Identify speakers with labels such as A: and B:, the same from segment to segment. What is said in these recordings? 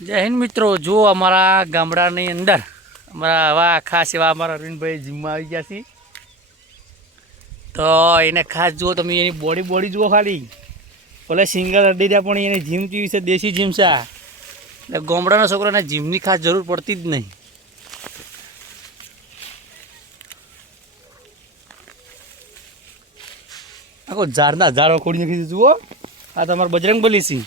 A: જય હિન્દ મિત્રો જુઓ અમારા ગામડાની અંદર અમારા આવા ખાસ એવા અમારા અરવિંદભાઈ જીમમાં આવી ગયા છે. તો એને ખાસ જુઓ તમે એની બોડી બોડી જુઓ ખાલી. ભલે સિંગલ અડી રહ્યા, પણ એની જીમ કેવી છે? દેશી જીમ છે એટલે ગામડાના છોકરાને જીમની ખાસ જરૂર પડતી જ નહીં. આખો ઝાડના ઝાડો ખોડી નાખી જુઓ. આ તમારો બજરંગ બલી સિંહ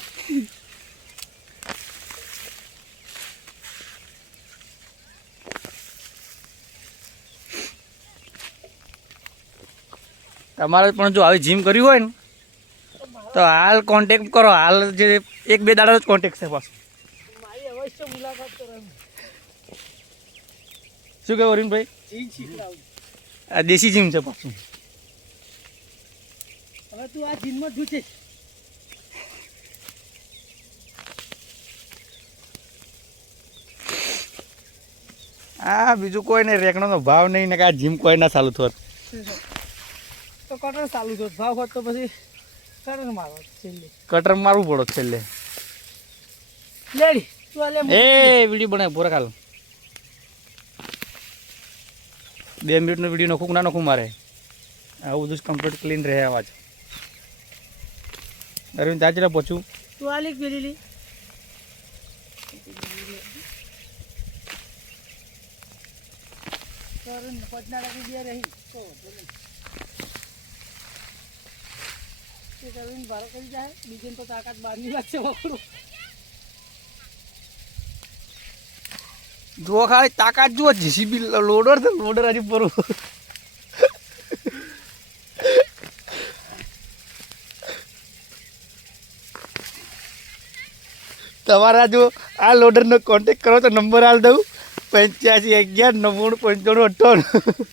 A: તમારે પણ જો આવી જીમ કર્યું હોય ને તો હાલ કોન્ટેક્ટ કરો. હાલ જે એક બે દાડા જ કોન્ટેક્ટ છે પાછું. શું કહ્યું અરવિંદભાઈ આ દેશી જીમ છે પાછું.
B: હવે તું આ જીમમાં ઢૂચે
A: આ બીજું કોઈ નહીં રેકણોનો ભાવ નહીં ને કે આ જીમ કોઈ ના ચાલુ થોત
B: તો કટર ચાલુ થયો. ભાવ હોત તો પછી કટર મારો છેલ્લે.
A: કટર મારવું પડો છેલ્લે.
B: લેડી તું આ લે
A: એ વીડિયો બનાવ પૂરા કાલ બે મિનિટનો વીડિયો નખું ના નખું મારે? આવું બધું કમ્પ્લીટ ક્લીન રહે અવાજ અરવિંદ તાજરા પહોંચું.
B: તું આ લીક પેલી રહી. તો કરીને ભારો કરી જાય. બીજીને તો તાકાત બાંધી લાગશે વખરું.
A: જુઓ ખાલી તાકાત જુઓ જીસીબી લોડર છે લોડર હજી પરું. તમારા જો આ લોડરનો કોન્ટેક કરો તો નંબર આલ દઉં. પંચ્યાસી, અગિયાર, નવ્વાણું, પંચાણું, અઠ્ઠાણું.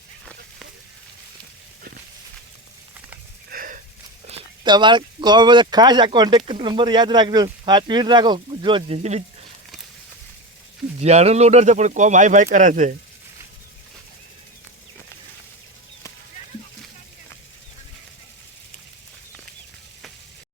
A: તમારે બધા ખાસ આ કોન્ટેક્ટ નંબર યાદ રાખજો. સાચવી રાખો. જો જેવી જાણું લોડર છે પણ કોમ હાઈ ફાઈ કરાશે